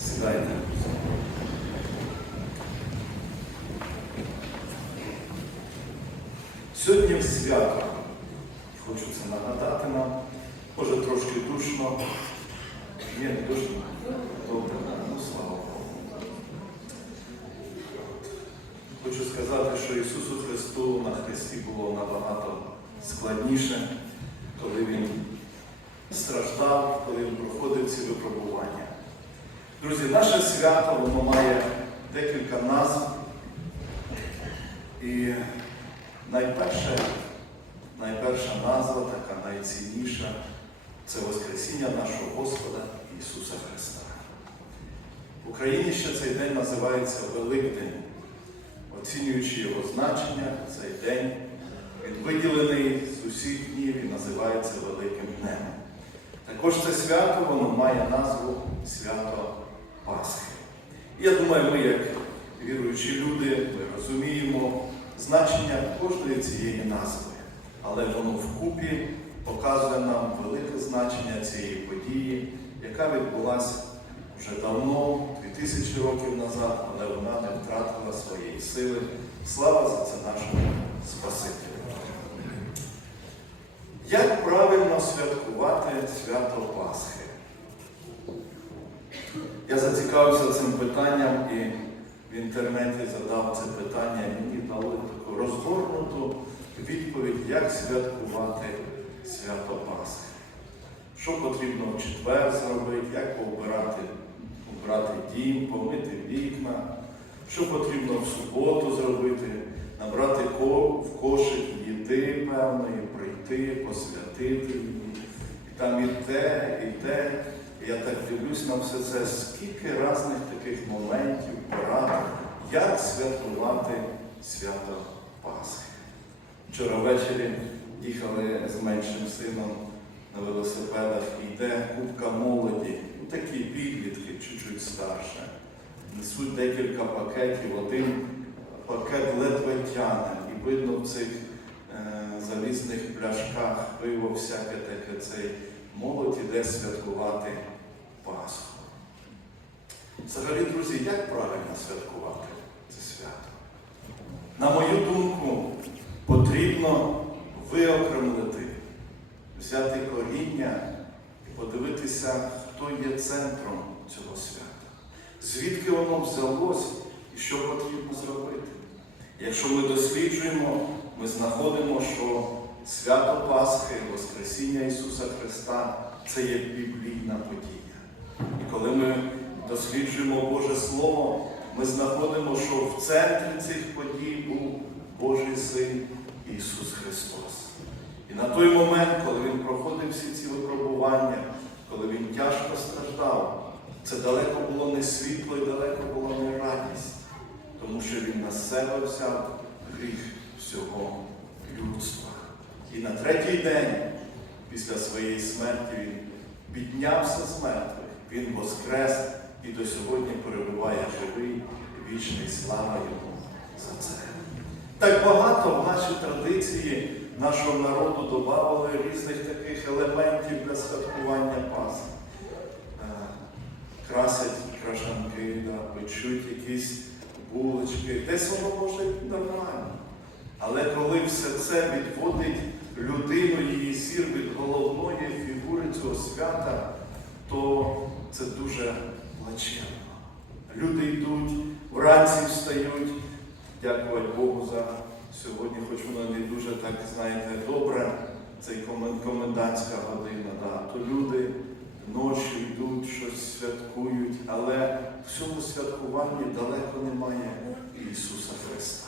Сідайте. Сьогодні свято. Хочу це нагадати нам. Може трошки душно. Ні, не душно. Добре, ну слава Богу. Хочу сказати, що Ісусу Христу на Христі було набагато складніше, коли Він страждав, коли Він проходив ці випробування. Друзі, наше свято воно має декілька назв. І найперше, найперша назва, така найцінніша, це Воскресіння нашого Господа Ісуса Христа. В Україні ще цей день називається Великдень. Оцінюючи його значення, цей день він виділений з усіх днів і називається Великим Днем. Також це свято воно має назву Свято Пасхи. Я думаю, ми, як віруючі люди, ми розуміємо значення кожної цієї назви, але воно вкупі показує нам велике значення цієї події, яка відбулася вже давно, 2000 років назад, але вона не втратила своєї сили. Слава за це нашому Спасителю. Як правильно святкувати свято Пасхи? Я зацікавився цим питанням і в інтернеті задав це питання, і мені дали таку розгорнуту відповідь, як святкувати свято Пасхи. Що потрібно в четвер зробити, як поубирати убрати дім, помити вікна, що потрібно в суботу зробити, набрати в кошик їди певної, прийти, посвятити її. Там і те, і те. Я так дивлюсь на все це, скільки різних таких моментів, порад, як святкувати свято Пасхи. Вчора ввечері їхали з меншим сином на велосипедах і йде купка молоді, ну, такі підлітки, чуть-чуть старше. Несуть декілька пакетів, один пакет ледве тяне, і видно в цих е, залізних пляшках пиво всяке таке цей молодь іде святкувати Пасху. Взагалі, друзі, як правильно святкувати це свято? На мою думку, потрібно виокремлити, взяти коріння і подивитися, хто є центром цього свята. Звідки воно взялось і що потрібно зробити. Якщо ми досліджуємо, ми знаходимо, що свято Пасхи, Воскресіння Ісуса Христа це є біблійна подія. І коли ми досліджуємо Боже Слово, ми знаходимо, що в центрі цих подій був Божий Син Ісус Христос. І на той момент, коли Він проходив всі ці випробування, коли Він тяжко страждав, це далеко було не світло і далеко була не радість, тому що Він на себе взяв гріх всього людства. І на третій день, після своєї смерті, Він піднявся з мертвих, Він воскрес і до сьогодні перебуває живий, вічний слава Йому за це. Так багато в нашій традиції нашого народу додавали різних таких елементів для святкування Пасхи. Е, Красять крашанки, да, печуть якісь булочки. Десь воно може нормально. Але коли все це відводить людину, її зір від головної фігури цього свята, то це дуже плачевно. Люди йдуть, вранці встають, дякувати Богу за сьогодні, хоч воно не дуже так, знаєте, добре, комен- комендантська година. Да. То люди ночі йдуть, щось святкують, але в цьому святкуванні далеко немає Ісуса Христа.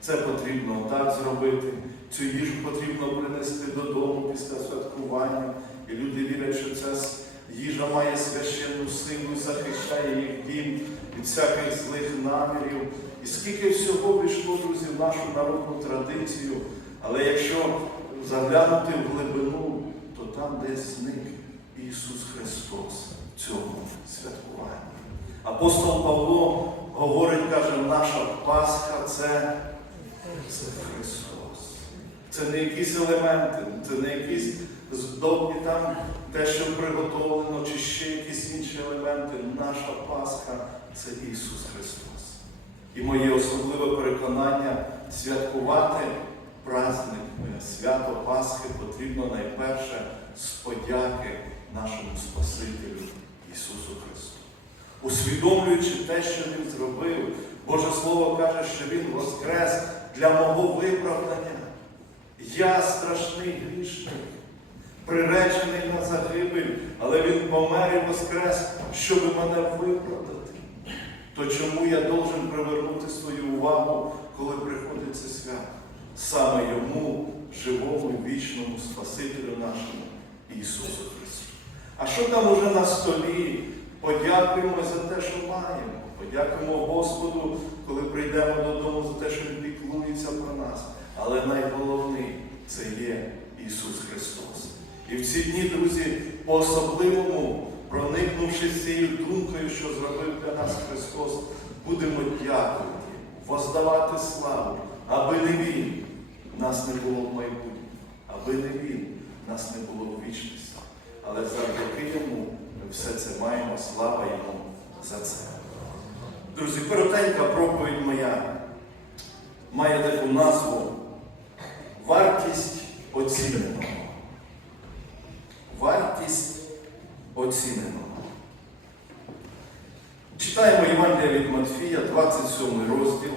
Це потрібно так зробити. Цю їжу потрібно принести додому після святкування. І люди вірять, що ця їжа має священну силу, захищає їх дім від всяких злих намірів. І скільки всього війшло, друзі, в нашу народну традицію. Але якщо заглянути в глибину, то там десь зник Ісус Христос в цьому святкуванні. Апостол Павло говорить, каже, наша Пасха це Христос. Це не якісь елементи, це не якісь здобні там те, що приготовлено, чи ще якісь інші елементи. Наша Пасха це Ісус Христос. І моє особливе переконання святкувати праздник, свято Пасхи потрібно найперше з подяки нашому Спасителю Ісусу Христу. Усвідомлюючи те, що Він зробив, Боже Слово каже, що Він воскрес для мого виправдання. Я страшний грішник, приречений на загибель, але Він помер і воскрес, щоб мене виправдати. То чому я должен привернути свою увагу, коли приходить це свято? Саме йому, живому вічному Спасителю нашому Ісусу Христу. А що там уже на столі? Подякуємо за те, що маємо. Подякуємо Господу, коли прийдемо додому за те, що Він піклується про нас. Але найголовніше це є Ісус Христос. І в ці дні, друзі, по-особливому, проникнувши цією думкою, що зробив для нас Христос, будемо дякувати, воздавати славу, аби не Він нас не було в майбутньому, аби не Він нас не було в вічності. Але завдяки Йому ми все це маємо, слава Йому за це. Друзі, коротенька проповідь моя має таку назву Вартість оціненого. Вартість оціненого. Читаємо Євангелія від Матфія, 27 розділ.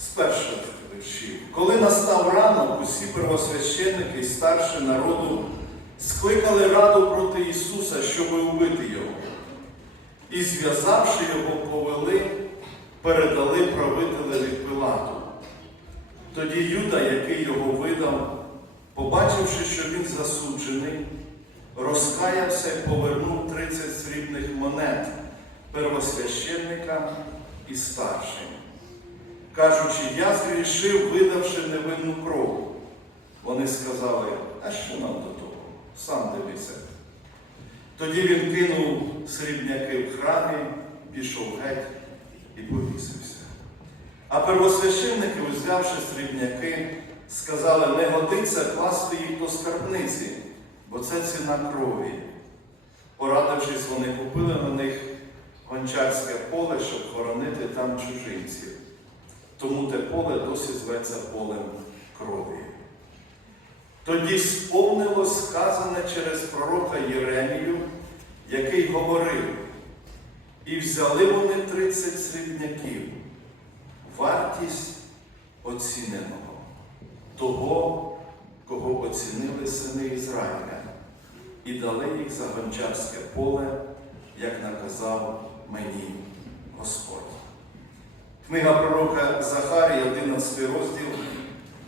З перших віршів. Коли настав ранок, усі первосвященники і старші народу скликали раду проти Ісуса, щоб убити Його. І, зв'язавши його, повели, передали правителеві Пилату. Тоді Юда, який його видав, побачивши, що він засуджений, розкаявся і повернув 30 срібних монет первосвященникам і старшим, кажучи, я згрішив, видавши невинну кров. Вони сказали, а що нам до того? Сам дивися. Тоді він кинув срібняки в храмі, пішов геть і повісився. А первосвященники, узявши срібняки, сказали, не годиться класти їх до скарбниці, бо це ціна крові. Порадившись, вони купили на них гончарське поле, щоб хоронити там чужинців. Тому те поле досі зветься полем крові. Тоді сповнилось сказане через пророка Єремію, який говорив, і взяли вони 30 срібняків, вартість оціненого, того, кого оцінили сини Ізраїля, і дали їх за гончарське поле, як наказав мені Господь. Книга пророка Захарія, 11 розділ,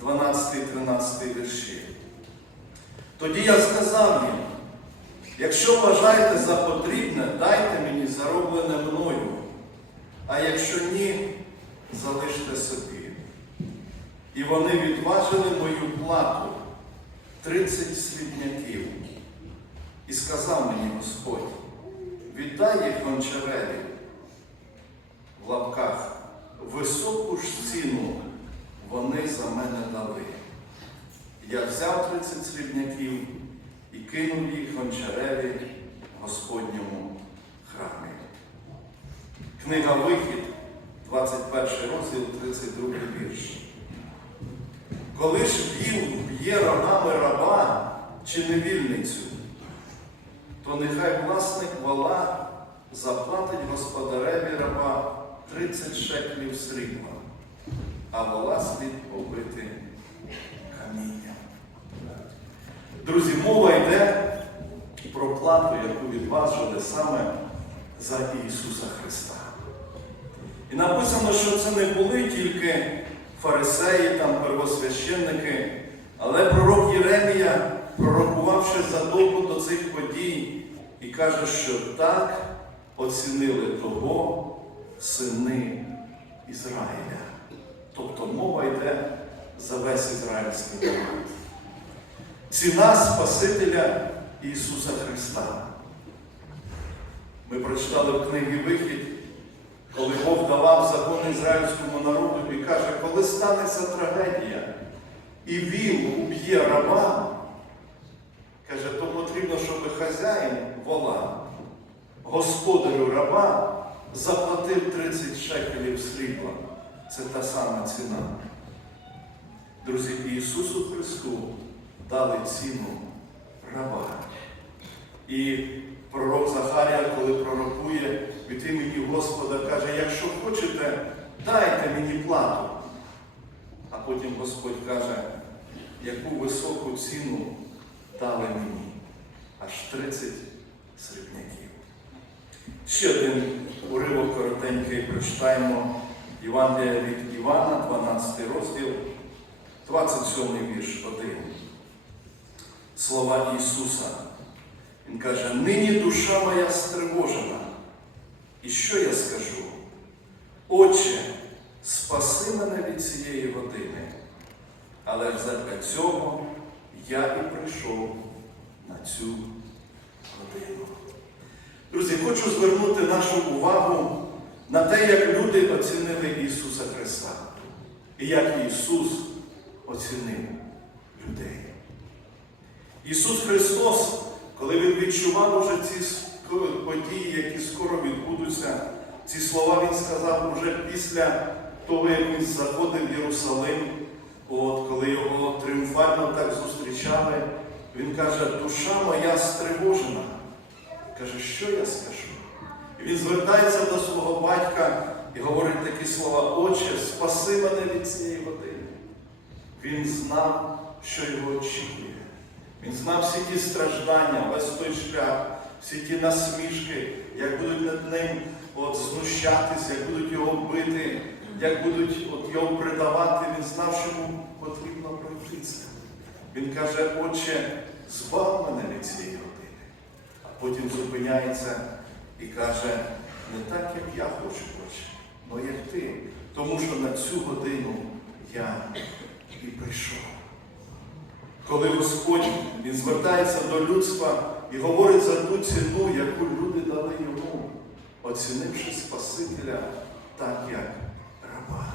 12-13 вірші. Тоді я сказав їм, якщо вважаєте за потрібне, дайте мені зароблене мною, а якщо ні, залиште собі. І вони відважили мою плату 30 слідняків. І сказав мені Господь, віддай їх гончареві в лапках, високу ж ціну вони за мене дали. Я взяв 30 срібняків і кинув їх гончареві Господньому храмі. Книга Вихід, 21 розділ, 32 вірш. Коли ж вів б'є рогами раба чи невільницю, то нехай власник вола заплатить господареві раба 30 шеклів срібла, а вола слід побити камінням. Друзі, мова йде про плату, яку відважили саме за Ісуса Христа. І написано, що це не були тільки фарисеї, там первосвященники, але пророк Єремія, пророкувавши задовго до цих подій, і каже, що так оцінили того сини Ізраїля. Тобто мова йде за весь ізраїльський народ. Ціна Спасителя Ісуса Христа. Ми прочитали в книгі Вихід, коли Бог давав закон ізраїльському народу і каже, коли станеться трагедія, і він уб'є раба, каже, то потрібно, щоб хазяїн вола, господарю раба заплатив 30 шекелів срібла. Це та сама ціна. Друзі, Ісусу Христу дали ціну раба. І пророк Захарія, коли пророкує від імені Господа, каже, якщо хочете, дайте мені плату. А потім Господь каже, яку високу ціну дали мені, аж 30 срібняків. Ще один уривок коротенький прочитаємо Євангелія від Івана, 12 розділ, 27 вірш 1. Слова Ісуса. Він каже, нині душа моя стривожена. І що я скажу? Отче, спаси мене від цієї години. Але задля цього я і прийшов на цю годину. Друзі, хочу звернути нашу увагу на те, як люди оцінили Ісуса Христа. І як Ісус оцінив людей. Ісус Христос, коли Він відчував уже ці події, які скоро відбудуться, ці слова Він сказав уже після того, як Він заходив в Єрусалим, от, коли його тріумфально так зустрічали, Він каже, душа моя стривожена. Каже, що я скажу? І він звертається до свого батька і говорить такі слова, Отче, спаси мене від цієї години. Він знав, що його очікує. Він знав всі ті страждання, весь той шлях, всі ті насмішки, як будуть над ним от, знущатись, як будуть його бити, як будуть от, його предавати. Він знав, що йому потрібно пройти це. Він каже, Отче, збав мене від цієї години. А потім зупиняється і каже, не так, як я хочу, Отче, але як ти. Тому що на цю годину я і прийшов. Коли Господь він звертається до людства і говорить за ту ціну, яку люди дали йому, оцінивши Спасителя так, як раба.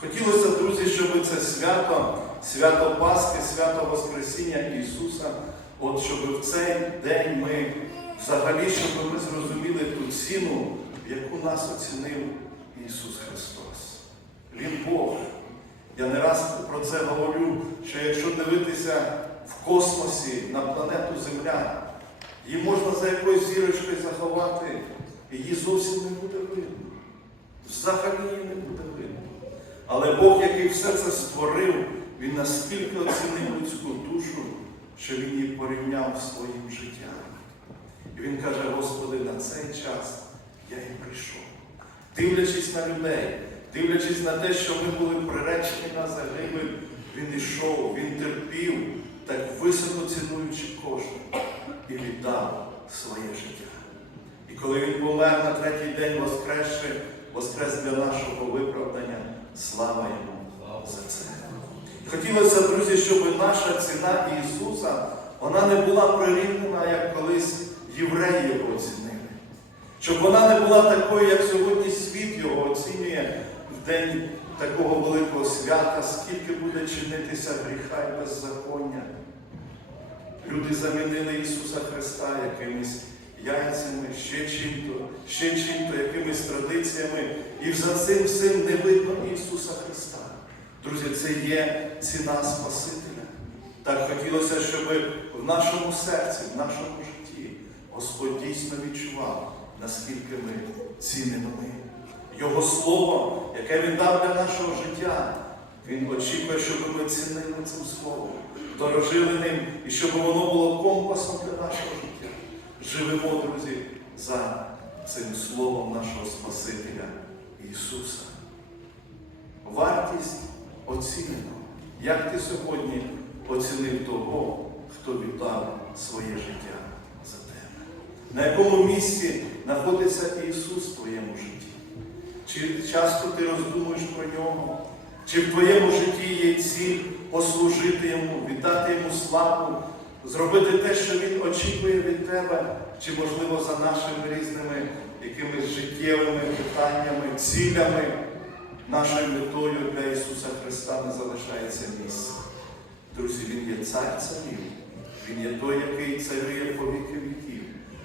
Хотілося, друзі, щоб це свято, свято Пасхи, свято Воскресіння Ісуса, от щоб в цей день ми взагалі, щоб ми зрозуміли ту ціну, яку нас оцінив Ісус Христос. Він Бог. Я не раз про це говорю, що якщо дивитися в космосі на планету Земля, її можна за якоюсь зірочкою заховати, і її зовсім не буде видно. Взагалі її не буде видно. Але Бог, який все це створив, Він настільки оцінив людську душу, що Він її порівняв своїм життям. І він каже, Господи, на цей час я і прийшов. Дивлячись на людей, дивлячись на те, що ми були приречені на загибель, він ішов, він терпів, так високо цінуючи кожен, і віддав своє життя. І коли він помер на третій день воскресши, воскрес для нашого виправдання, слава йому за це. Хотілося, друзі, щоб наша ціна Ісуса, вона не була прирівнена, як колись євреї його оцінили. Щоб вона не була такою, як сьогодні світ його оцінює день такого великого свята, скільки буде чинитися гріха і беззаконня. Люди замінили Ісуса Христа якимись яйцями, ще чим-то, ще чим-то, якимись традиціями. І за цим всім не видно Ісуса Христа. Друзі, це є ціна Спасителя. Так хотілося, щоб в нашому серці, в нашому житті Господь дійсно відчував, наскільки ми цінимо ми. Його Слово, яке Він дав для нашого життя, Він очікує, щоб ми цінили цим Словом, дорожили ним і щоб воно було компасом для нашого життя. Живемо, друзі, за цим Словом нашого Спасителя Ісуса. Вартість оцінена. Як ти сьогодні оцінив того, хто віддав своє життя за тебе? На якому місці знаходиться Ісус в твоєму житті? Чи часто ти роздумуєш про нього? Чи в твоєму житті є ціль послужити Йому, віддати Йому славу, зробити те, що Він очікує від тебе, чи, можливо, за нашими різними якимись життєвими питаннями, цілями, нашою метою для Ісуса Христа не залишається місця. Друзі, Він є цар царів. Він є той, який царює по віків,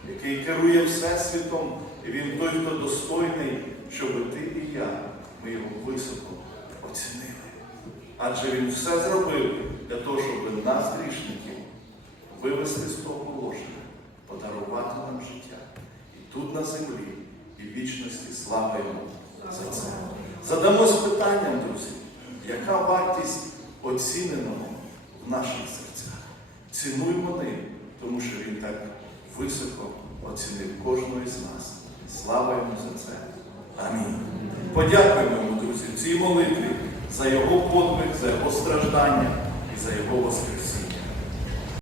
який керує Всесвітом, і він той, хто достойний, щоб ти і я, ми його високо оцінили. Адже він все зробив для того, щоб нас, грішників, вивести з того положення, подарувати нам життя. І тут на землі, і в вічності слава йому за це. Задамось питанням, друзі, яка вартість оціненого в наших серцях? Цінуймо ним, тому що він так високо оцінив кожного із нас. Слава йому за це. Амінь. Подякуємо йому, друзі, в цій молитві за його подвиг, за його страждання і за його воскресіння.